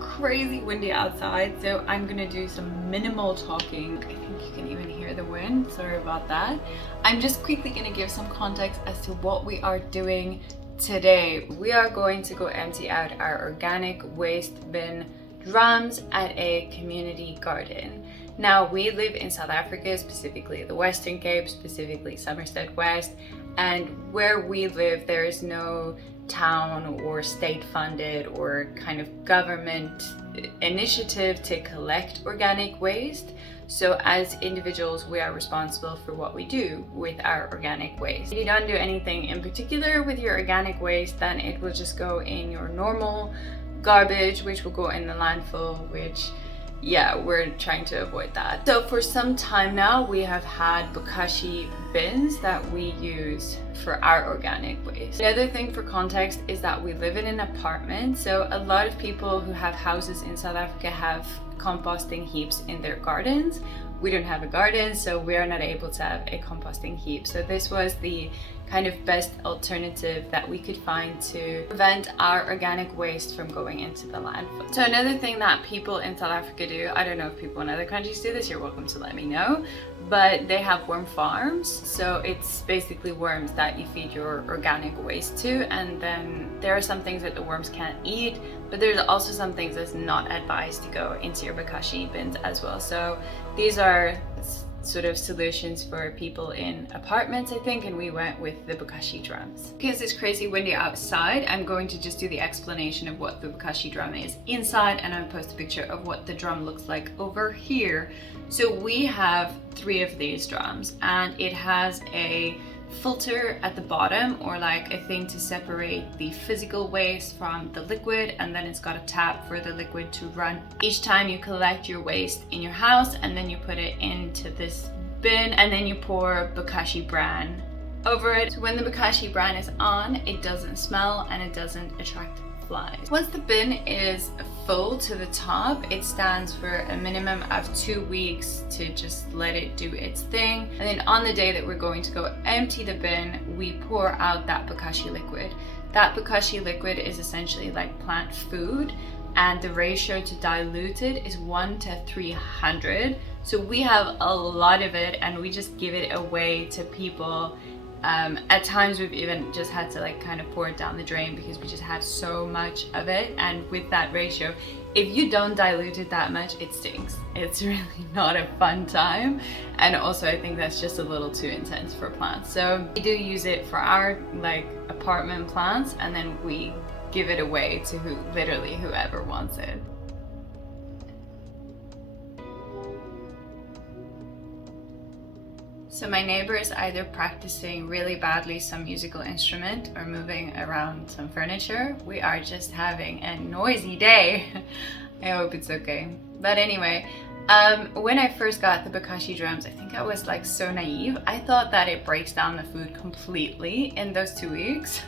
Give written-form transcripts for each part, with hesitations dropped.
Crazy windy outside, so I'm gonna do some minimal talking. I think you can even hear the wind, sorry about that. I'm just quickly gonna give some context as to what we are doing today. We are going to go empty out our organic waste bin drums at a community garden. Now, we live in South Africa, specifically the Western Cape, specifically Somerset West, and where we live there is no town or state funded or kind of government initiative to collect organic waste. So as individuals, we are responsible for what we do with our organic waste. If you don't do anything in particular with your organic waste, then it will just go in your normal garbage, which will go in the landfill, which we're trying to avoid that. So for some time now, we have had Bokashi bins that we use for our organic waste. Another thing for context is that we live in an apartment, so a lot of people who have houses in South Africa have composting heaps in their gardens. We don't have a garden, so we are not able to have a composting heap. So this was the kind of best alternative that we could find to prevent our organic waste from going into the landfill. So another thing that people in South Africa do, I don't know if people in other countries do this, you're welcome to let me know, but they have worm farms. So it's basically worms that you feed your organic waste to, and then there are some things that the worms can't eat, but there's also some things that's not advised to go into your Bokashi bins as well. So these are sort of solutions for people in apartments, I think, and we went with the Bokashi drums. Because it's crazy windy outside, I'm going to just do the explanation of what the Bokashi drum is inside, and I'll post a picture of what the drum looks like over here. So we have 3 of these drums, and it has a filter at the bottom, or like a thing to separate the physical waste from the liquid, and then it's got a tap for the liquid to run each time you collect your waste in your house, and then you put it into this bin, and then you pour Bokashi bran over it. So when the Bokashi bran is on, it doesn't smell and it doesn't attract flies. Once the bin is full to the top, it stands for a minimum of 2 weeks to just let it do its thing. And then on the day that we're going to go empty the bin, we pour out that Bokashi liquid. That Bokashi liquid is essentially like plant food, and the ratio to diluted is 1 to 300. So we have a lot of it, and we just give it away to people. At times we've even just had to like kind of pour it down the drain because we just have so much of it, and with that ratio, if you don't dilute it that much, it stinks. It's really not a fun time, and also I think that's just a little too intense for plants. So we do use it for our like apartment plants, and then we give it away to literally whoever wants it. So my neighbor is either practicing really badly some musical instrument or moving around some furniture. We are just having a noisy day. I hope it's okay. But anyway, when I first got the Bokashi drums, I think I was like so naive. I thought that it breaks down the food completely in those 2 weeks.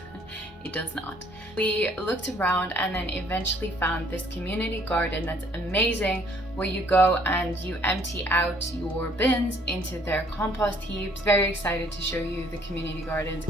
It does not. We looked around and then eventually found this community garden that's amazing, where you go and you empty out your bins into their compost heaps. Very excited to show you the community gardens.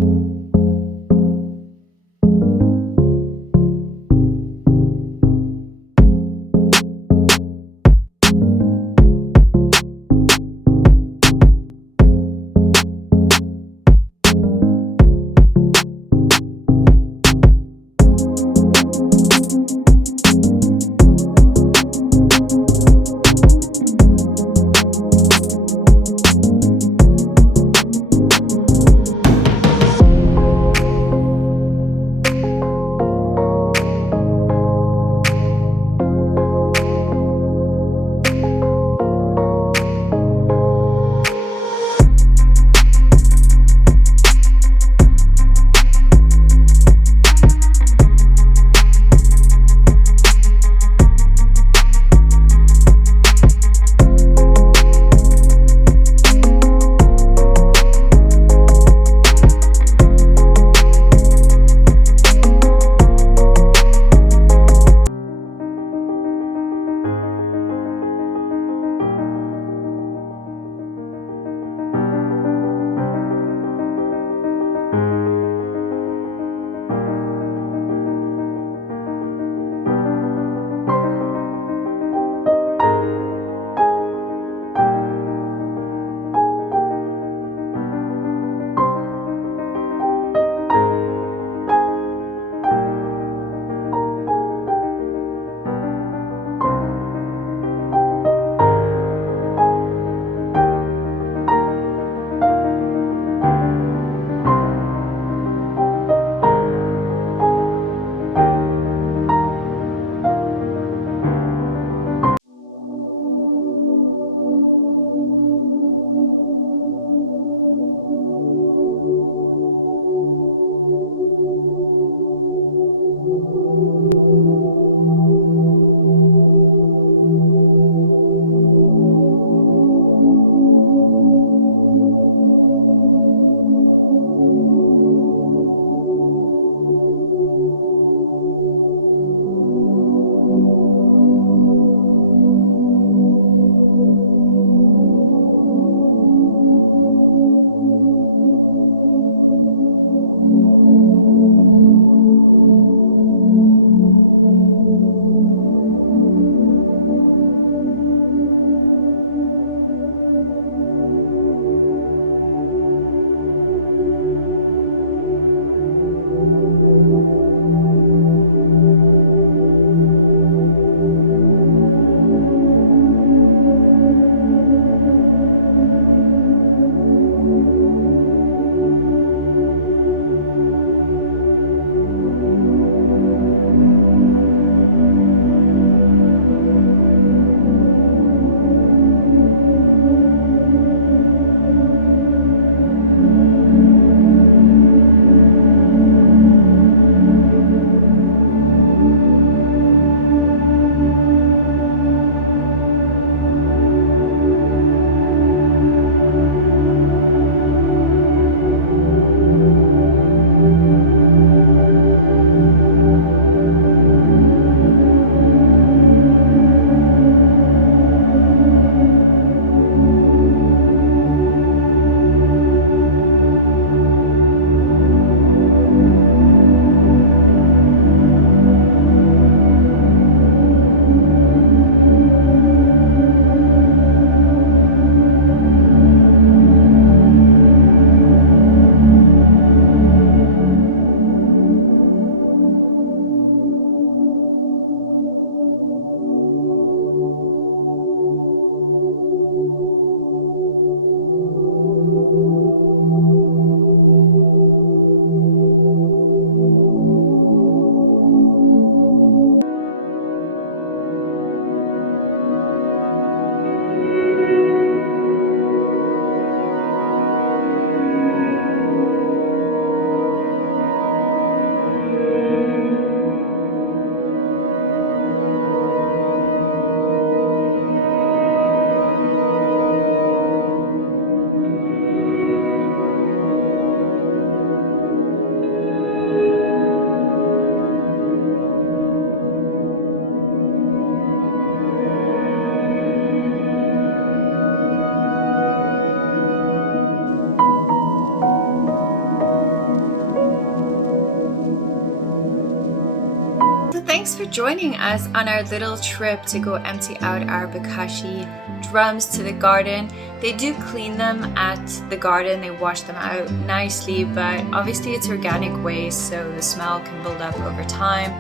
joining us on our little trip to go empty out our Bokashi drums to the garden. They do clean them at the garden, they wash them out nicely, but obviously it's organic waste, so the smell can build up over time.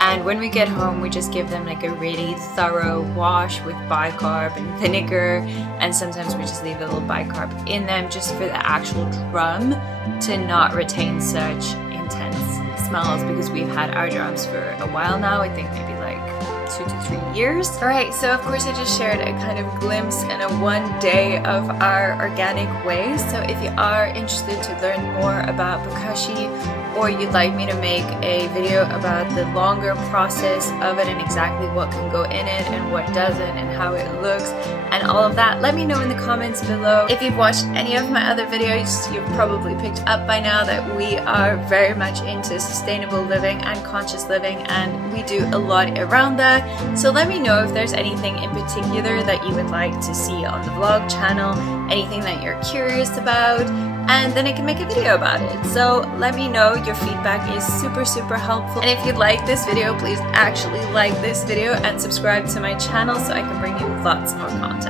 And when we get home, we just give them like a really thorough wash with bicarb and vinegar, and sometimes we just leave a little bicarb in them just for the actual drum to not retain such intense smells, because we've had our drums for a while now, I think maybe like 2 to 3 years. Alright, so of course I just shared a kind of glimpse and a one day of our organic waste. So if you are interested to learn more about Bokashi, or you'd like me to make a video about the longer process of it and exactly what can go in it and what doesn't and how it looks and all of that, let me know in the comments below. If you've watched any of my other videos, you've probably picked up by now that we are very much into sustainable living and conscious living, and we do a lot around that. So let me know if there's anything in particular that you would like to see on the vlog channel, anything that you're curious about, and then I can make a video about it. So let me know, your feedback is super helpful. And if you like this video, please actually like this video and subscribe to my channel so I can bring you lots more content.